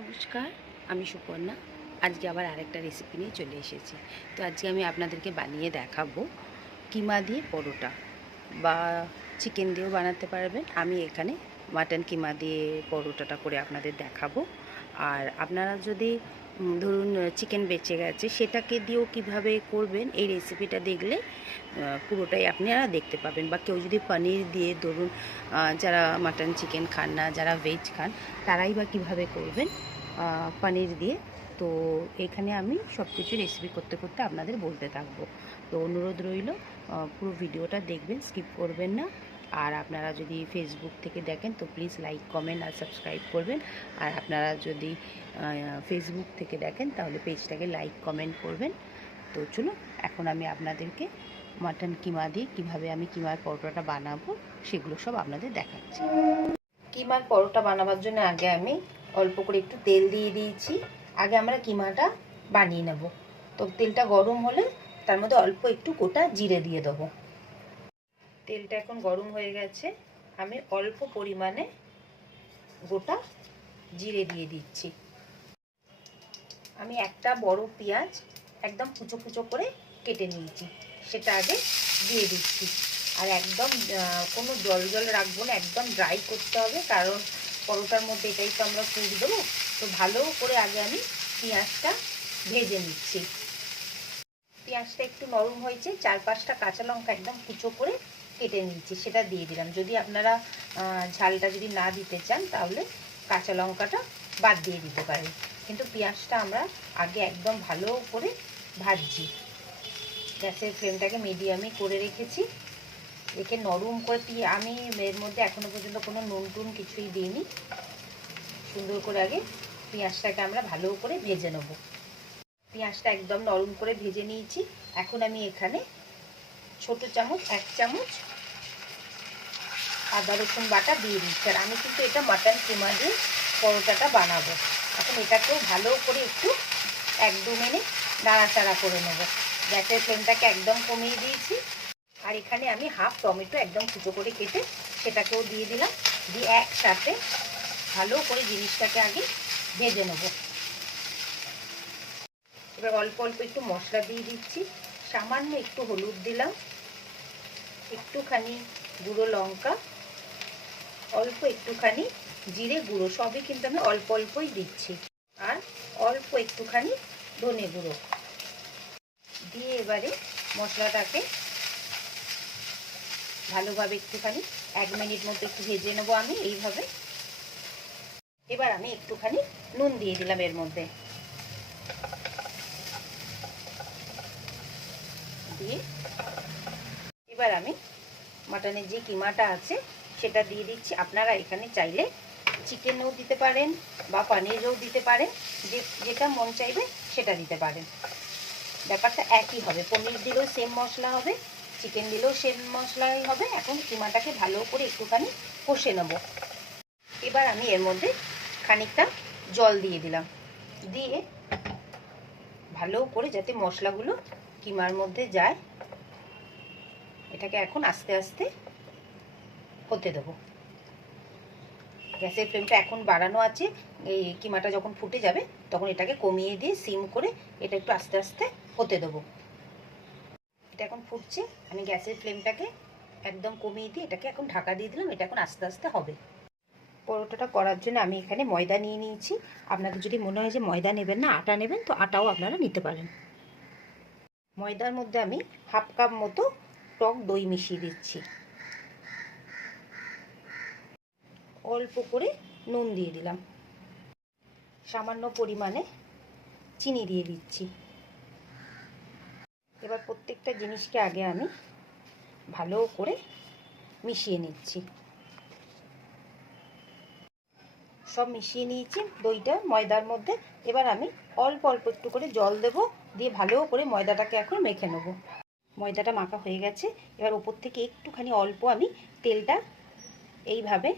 নমস্কার, আমি সুপর্ণা। আজকে আবার আরেকটা রেসিপি নিয়ে চলে এসেছি। তো আজকে আমি আপনাদেরকে বানিয়ে দেখাবো কিমা দিয়ে পরোটা, বা চিকেন দিয়েও বানাতে পারবেন। আমি এখানে মাটন কিমা দিয়ে পরোটাটা করে আপনাদের দেখাবো। আর আপনারা যদি ধরুন চিকেন বেঁচে গেছে, সেটাকে দিয়েও কিভাবে করবেন এই রেসিপিটা দেখলে পুরোটাই আপনারা দেখতে পাবেন। বা কেউ যদি পনির দিয়ে ধরুন যারা মাটন চিকেন খান না, যারা ভেজ খান, তারাই বা কীভাবে করবেন পনির দিয়ে। তো এখানে আমি সব কিছু রেসিপি করতে করতে আপনাদের বলতে থাকবো। তো অনুরোধ রইল, পুরো ভিডিওটা দেখবেন, স্কিপ করবেন না। আর আপনারা যদি ফেসবুক থেকে দেখেন তো প্লিজ লাইক, কমেন্ট আর সাবস্ক্রাইব করবেন। আর আপনারা যদি ফেসবুক থেকে দেখেন তাহলে পেজটাকে লাইক, কমেন্ট করবেন। তো চলুন, এখন আমি আপনাদেরকে মাটন কিমা দিয়ে কীভাবে আমি কিমার পরোটাটা বানাবো সেগুলো সব আপনাদের দেখাচ্ছি। কিমার পরোটা বানাবার জন্য আগে আমি অল্প করে একটু তেল দিয়ে দিয়েছি। আগে আমরা কিমাটা বানিয়ে নেব। তো তেলটা গরম হলে তার মধ্যে অল্প একটু গোটা জিরে দিয়ে দেবো। তেলটা এখন গরম হয়ে গেছে, আমি অল্প পরিমাণে গোটা জিরে দিয়ে দিচ্ছি। আমি একটা বড় পেঁয়াজ একদম কুচো কুচো করে কেটে নিয়েছি, সেটা আগে দিয়ে দিচ্ছি। আর একদম কোনো জল জল রাখবো না, একদম ড্রাই করতে হবে, কারণ পরোটার মধ্যে এটাই তো আমরা পুর দেবো। তো ভালো করে আগে আমি পেঁয়াজটা ভেজে নিচ্ছি। পেঁয়াজটা একটু নরম হয়েছে, 4-5টা কাঁচা লঙ্কা একদম কুচো করে কেটে নিচ্ছি, সেটা দিয়ে দিলাম। যদি আপনারা ঝালটা যদি না দিতে চান তাহলে কাঁচা লঙ্কাটা বাদ দিয়ে দিতে পারেন। কিন্তু পেঁয়াজটা আমরা আগে একদম ভালো করে ভাজছি। গ্যাসের ফ্লেমটাকে মিডিয়ামে করে রেখেছি, রেখে নরম করে আমি এর মধ্যে এখনো পর্যন্ত কোনো নুন টুন কিছুই দিইনি। সুন্দর করে আগে পেঁয়াজটাকে আমরা ভালো করে ভেজে নেব। পেঁয়াজটা একদম নরম করে ভেজে নিয়েছি। এখন আমি এখানে ছোট চামচ 1 চামচ আদা রসুন বাটা দিয়ে দিচ্ছি। আর আমি কিন্তু এটা মাটন কিমা দিয়ে পরোটাটা বানাবো। এখন এটাকেও ভালো করে একটু 1-2 মিনিট নাড়াচাড়া করে নেব। গ্যাসের ফ্লেমটাকে একদম কমিয়ে দিয়েছি। আর এখানে আমি হাফ টমেটো একদম কুচো করে কেটে সেটাকেও দিয়ে দিলাম। দিয়ে একসাথে ভালো করে জিনিসটাকে আগে ভেজে নেব। এবার অল্প অল্প একটু মশলা দিয়ে দিচ্ছি। সামান্য একটু হলুদ দিলাম, একটুখানি গুঁড়ো লঙ্কা, অল্প একটুখানি জিরে গুঁড়ো, সবই কিন্তু আমি অল্প অল্পই দিচ্ছি। আর অল্প একটুখানি ধনে গুঁড়ো দিয়ে এবারে মশলাটাকে ভালোভাবে একটুখানি 1 মিনিট মতো একটু ভেজে নেবো আমি এইভাবে। এবার আমি একটুখানি নুন দিয়ে দিলাম এর মধ্যে, দিয়ে এবার আমি মাটনের যে কিমাটা আছে সেটা দিয়ে দিচ্ছি। আপনারা এখানে চাইলে চিকেনও দিতে পারেন বা পনিরও দিতে পারেন, যেটা মন চাইবে সেটা দিতে পারেন। ব্যাপারটা একই হবে, পনির দিলেও সেম মশলা হবে, চিকেন দিলেও সেম মশলাই হবে। এখন কিমাটাকে ভালো করে একটুখানি কষে নেব। এবার আমি এর মধ্যে খানিকটা জল দিয়ে দিলাম, দিয়ে ভালো করে যাতে মশলাগুলো কিমার মধ্যে যায়, এটাকে এখন আস্তে আস্তে হতে দেবো। গ্যাসের ফ্লেমটা এখন বাড়ানো আছে। এই কিমাটা যখন ফুটে যাবে তখন এটাকে কমিয়ে দিয়ে সিম করে এটা একটু আস্তে আস্তে হতে দেবো। এটা এখন ফুটছে, আমি গ্যাসের ফ্লেমটাকে একদম কমিয়ে দিয়ে এটাকে এখন ঢাকা দিয়ে দিলাম। এটা এখন আস্তে আস্তে হবে। পরোটাটা করার জন্য আমি এখানে ময়দা নিয়ে নিয়েছি। আপনাদের যদি মনে হয় যে ময়দা নেবেন না, আটা নেবেন, তো আটাও আপনারা নিতে পারেন। ময়দার মধ্যে আমি হাফ কাপ মতো টক দই মিশিয়ে দিচ্ছি। অল্প করে নুন দিয়ে দিলাম, সামান্য পরিমাণে চিনি দিয়ে দিচ্ছি। এবার প্রত্যেকটা জিনিসকে আগে আমি ভালো করে মিশিয়ে নিচ্ছি। সব মিশিয়ে নিয়েছি দইটা ময়দার মধ্যে। এবার আমি অল্প অল্প একটু করে জল দেব, দিয়ে ভালো করে ময়দাটাকে এখন মেখে নেব। ময়দাটা মাখা হয়ে গেছে। এবার ওপর থেকে একটুখানি অল্প আমি তেলটা এইভাবে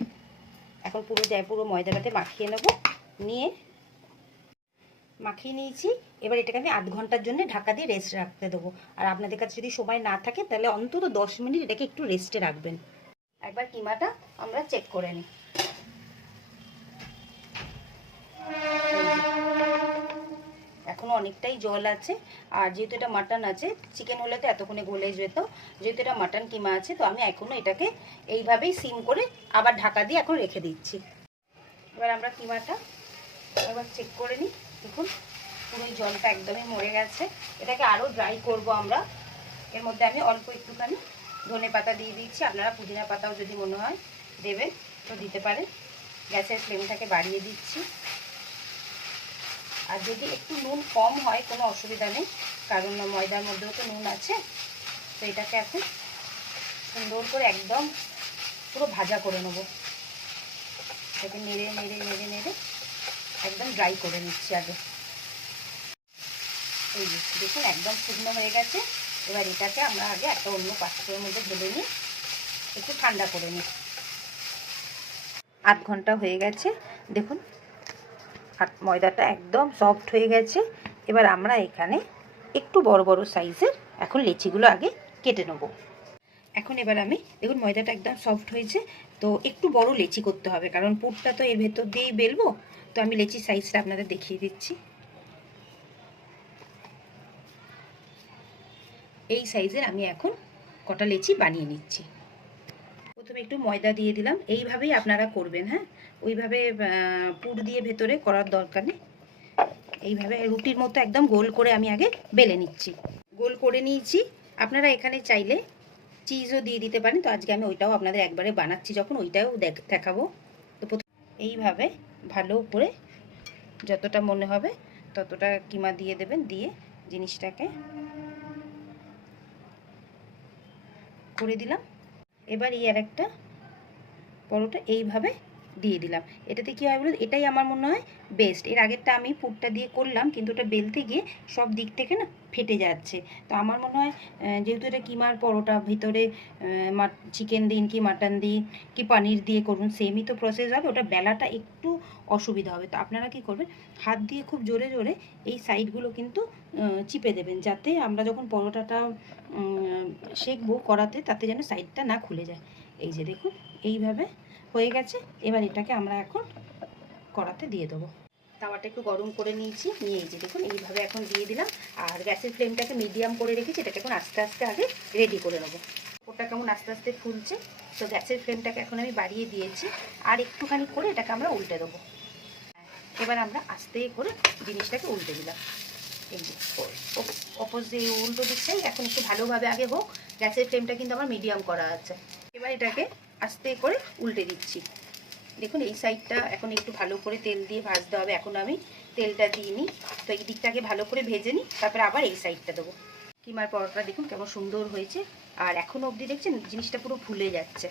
এখন পুরো ময়দাটাতে মাখিয়ে নেব। মাখিয়ে নিয়েছি। এবার এটাকে আমি 8 ঘন্টার জন্য ঢাকা দিয়ে রেস্ট রাখতে দেবো। আর আপনাদের কাছে যদি সময় না থাকে তাহলে অন্তত 10 মিনিট এটাকে একটু রেস্টে রাখবেন। একবার কিমাটা আমরা চেক করে নিই। অনেকটাই জল আছে, আর যেহেতু এটা মাটন আছে, চিকেন হলে তো এতক্ষণে গলে যেত, যেহেতু এটা মাটন কিমা আছে তো আমি এখনও এটাকে এইভাবেই সিম করে আবার ঢাকা দিয়ে এখন রেখে দিচ্ছি। এবার আমরা কিমাটা একবার চেক করে নিই। দেখুন পুরো জলটা একদমই মরে গেছে। এটাকে আরও ড্রাই করব আমরা। এর মধ্যে আমি অল্প একটুখানি ধনে পাতা দিয়ে দিচ্ছি, আপনারা পুদিনা পাতাও যদি মনে হয় দেবেন তো দিতে পারেন। গ্যাসের ফ্লেমটাকে বাড়িয়ে দিচ্ছি। আর যদি একটু নুন কম হয় কোনো অসুবিধা নেই, কারণ ময়দার মধ্যেও তো নুন আছে। তো এটাকে এখন সুন্দর করে একদম পুরো ভাজা করে নেব। এটাকে নেড়ে নেড়ে নেড়ে নেড়ে একদম ড্রাই করে নিচ্ছি আগে। এই যে দেখুন একদম শুকনো হয়ে গেছে। এবার এটাকে আমরা আগে একটা অন্য পাত্রের মধ্যে ঢেলে নিই, একটু ঠান্ডা করে নিই। আধ ঘন্টা হয়ে গেছে, দেখুন ময়দাটা একদম সফট হয়ে গেছে। এবার আমরা এখানে একটু বড় বড় সাইজের এখন লেচিগুলো আগে কেটে নেব। এখন এবার আমি দেখুন ময়দাটা একদম সফট হয়েছে, তো একটু বড় লেচি করতে হবে, কারণ পুরটা তো এর ভেতর দিয়েই বেলবো। তো আমি লেচির সাইজটা আপনাদের দেখিয়ে দিচ্ছি। এই সাইজের আমি এখন কটা লেচি বানিয়ে নিচ্ছি। প্রথমে একটু ময়দা দিয়ে দিলাম, এইভাবেই আপনারা করবেন। হ্যাঁ, ওইভাবে পুর দিয়ে ভেতরে করার দরকার নেই। এইভাবে রুটির মতো একদম গোল করে আমি আগে বেলে নিচ্ছি। গোল করে নিয়েছি। আপনারা এখানে চাইলে চিজও দিয়ে দিতে পারেন, তো আজকে আমি ওইটাও আপনাদের একবারে বানাচ্ছি যখন ওইটাও দেখাবো। তো এইভাবে ভালো করে যতটা মনে হবে ততটা কিমা দিয়ে দেবেন, দিয়ে জিনিসটাকে করে দিলাম। এবার এই আর একটা পরোটা এইভাবে দিয়ে দিলাম। এটাতে কী হয় বলুন, এটাই আমার মনে হয় বেস্ট। এর আগেরটা আমি পুরটা দিয়ে করলাম, কিন্তু ওটা বেলতে গিয়ে সব দিক থেকে না ফেটে যাচ্ছে। তো আমার মনে হয় যেহেতু এটা কিমার পরোটা, ভিতরে চিকেন দিন কি মাটন দিন কি পনির দিয়ে করুন, সেমই তো প্রসেস হবে, ওটা বেলাটা একটু অসুবিধা হবে। তো আপনারা কি করবেন, হাত দিয়ে খুব জোরে জোরে এই সাইডগুলো কিন্তু চিপে দেবেন, যাতে আমরা যখন পরোটাটা সেঁকবো কড়াতে, তাতে যেন সাইডটা না খুলে যায়। এই যে দেখুন এইভাবে হয়ে গেছে। এবার এটাকে আমরা এখন কড়াতে দিয়ে দেবো। তাওয়াটা একটু গরম করে নিয়েছি, নিয়ে এই যে দেখুন এইভাবে এখন দিয়ে দিলাম। আর গ্যাসের ফ্লেমটাকে মিডিয়াম করে রেখেছি, এটাকে এখন আস্তে আস্তে আগে রেডি করে নেবো। ওটা কেমন আস্তে আস্তে ফুলছে, তো গ্যাসের ফ্লেমটাকে এখন আমি বাড়িয়ে দিয়েছি। আর একটুখানি করে এটাকে আমরা উল্টে দেবো। এবার আমরা আস্তে করে জিনিসটাকে উল্টে দিলাম। এই যে অপোজিট উল্টো দিকটাই এখন একটু ভালোভাবে আগে হোক। গ্যাসের ফ্লেমটা কিন্তু আমার মিডিয়াম করা আছে। এবার এটাকে আস্তে করে উল্টে দিচ্ছি। দেখুন এই সাইডটা এখন একটু ভালো করে তেল দিয়ে ভাজতে হবে। এখন আমি তেলটা দিইনি, তো এই দিকটাকে ভালো করে ভেজে নিই, তারপরে আবার এই সাইডটা দেবো। কিমার পরোটা দেখুন কেমন সুন্দর হয়েছে। আর এখনও অবধি দেখছেন জিনিসটা পুরো ফুলে যাচ্ছে।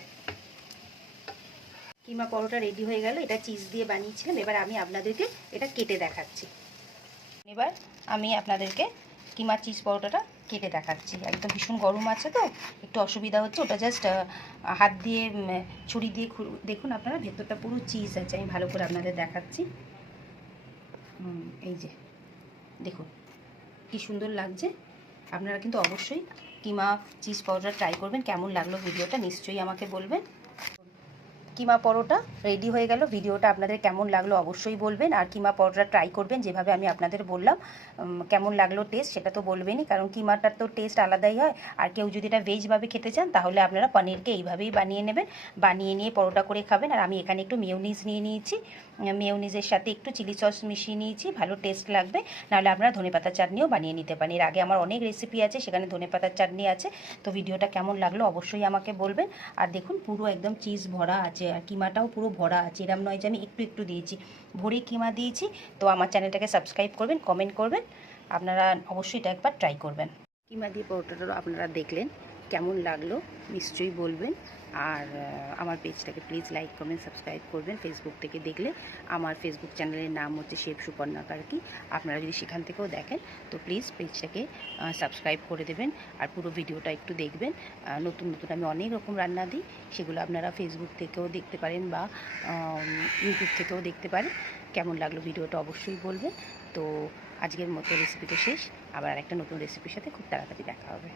কিমা পরোটা রেডি হয়ে গেল। এটা চিজ দিয়ে বানিয়েছিলাম। এবার আমি আপনাদেরকে এটা কেটে দেখাচ্ছি। এবার আমি আপনাদেরকে কিমা চিজ পরোটাটা কেটে দেখাচ্ছি। একদম ভীষণ গরম আছে তো একটু অসুবিধা হচ্ছে, ওটা জাস্ট হাত দিয়ে ছুরি দিয়ে দেখুন আপনারা, ভেতরটা পুরো চিজ আছে। আমি ভালো করে আপনাদের দেখাচ্ছি। এই যে দেখুন কি সুন্দর লাগছে। আপনারা কিন্তু অবশ্যই কিমা চিজ পরোটা ট্রাই করবেন। কেমন লাগলো ভিডিওটা নিশ্চয়ই আমাকে বলবেন। কিমা পরোটা রেডি হয়ে গেল। ভিডিওটা আপনাদের কেমন লাগলো অবশ্যই বলবেন। আর কিমা পরোটা ট্রাই করবেন যেভাবে আমি আপনাদের বললাম। কেমন লাগলো টেস্ট সেটা তো বলবেনই, কারণ কিমাটার তো টেস্ট আলাদাই হয়। আর কেউ যদি এটা ভেজভাবে খেতে চান তাহলে আপনারা পনিরকে এইভাবেই বানিয়ে নেবেন, বানিয়ে নিয়ে পরোটা করে খাবেন। আর আমি এখানে একটু মেয়োনিজ নিয়ে নিয়েছি, মেয়োনিজের সাথে একটু চিলি সস মিশিয়ে নিয়েছি, ভালো টেস্ট লাগবে। নাহলে আপনারা ধনেপাতার চাটনিও বানিয়ে নিতে পারেন। এর আগে আমার অনেক রেসিপি আছে, সেখানে ধনেপাতার চাটনি আছে। তো ভিডিওটা কেমন লাগলো অবশ্যই আমাকে বলবেন। আর দেখুন পুরো একদম চিজ ভরা আছে, আর কিমাটাও পুরো ভরা আছে। এরম নয় যে আমি একটু একটু দিয়েছি, ভরে কিমা দিয়েছি। তো আমার চ্যানেলটাকে সাবস্ক্রাইব করবেন, কমেন্ট করবেন। আপনারা অবশ্যই এটা একবার ট্রাই করবেন। কিমা দিয়ে পরোটাটাও আপনারা দেখলেন, কেমন লাগলো নিশ্চয়ই বলবেন। আর আমার পেজটাকে প্লিজ লাইক কমেন্ট সাবস্ক্রাইব করবেন। ফেসবুক থেকে দেখলে আমার ফেসবুক চ্যানেলের নাম হচ্ছে শেফ সুপর্ণা কার্কি। আপনারা যদি সেখান থেকেও দেখেন তো প্লিজ পেজটাকে সাবস্ক্রাইব করে দেবেন। আর পুরো ভিডিওটা একটু দেখবেন। নতুন নতুন আমি অনেক রকম রান্না দিই, সেগুলো আপনারা ফেসবুক থেকেও দেখতে পারেন বা ইউটিউব থেকেও দেখতে পারেন। কেমন লাগলো ভিডিওটা অবশ্যই বলবেন। তো আজকের মতো রেসিপিটা শেষ। আবার একটা নতুন রেসিপির সাথে খুব তাড়াতাড়ি দেখা হবে।